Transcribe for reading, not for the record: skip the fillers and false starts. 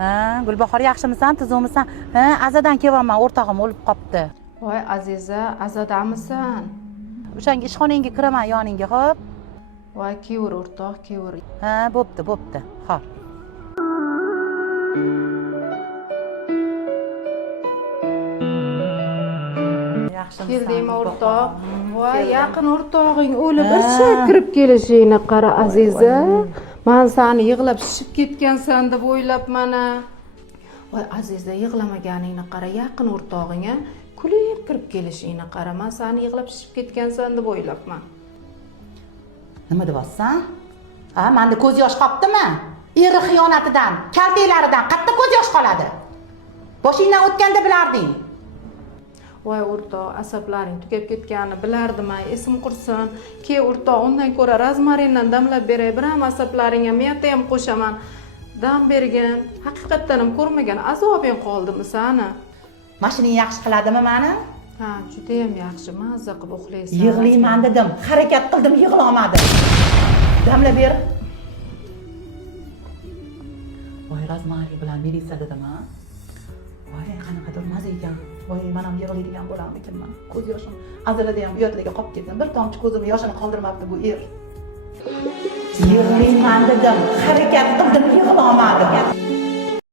Ha, Gulbahor yaxshimisan, tuzukmisan? Ha, Azadan kelyapman, o'rtog'im o'lib qopti. Voy Aziza, Azadamisan? O'shanga ishxonangga kiraman yoningga, xo'p? Voy kevur o'rtoq, kevur. Ha, bo'pti, bo'pti. Xo'p. Yaxshimisan? Keldingmi o'rtoq? Voy yaqin o'rtog'ing o'lib ircha kirib kelishingni qara Aziza. Men seni yig'lab shishib ketgansan deb o'ylabman. Voy Aziza, yig'lamaganingni qara, yaqin o'rtog'ing-a kulib kirib kelishingni qara. Men seni yig'lab shishib ketgansan deb o'ylabman. Nima deyapsan? Ha, menda ko'z yosh qopdimi? Eri xiyonatidan, kaltaklaridan qayerda ko'z yosh qoladi? Boshingdan o'tganda bilarding. Voy o'rtoq, asablaring tugab ketganini bilardim, esim qursin. Ke o'rtoq, undan ko'ra rozmarindan damlab beray, bir ham asablaringga miyata ham qo'shaman. Dam bergan, haqiqatdan ham ko'rmagan azobing qoldimi sani? Mashinang yaxshi qiladimi meni? Ha, juda ham yaxshi, mazza qilib uxlaysan. Yig'layman dedim, harakat qildim, yig'lolmadim. Damlab ber. Voy, rozmarin bilan milisa dedim, ha? Voy, qanaqadir maza ekan. Voy, men ham yig'laydigan bo'larmikinman. Ko'z yoshim azalada ham uyatlarga qolib ketdim. Bir tomchi ko'zimni yoshini qoldirmabdi bu er. Yig'layman dedim, harakat qildim, yig'lolmadim.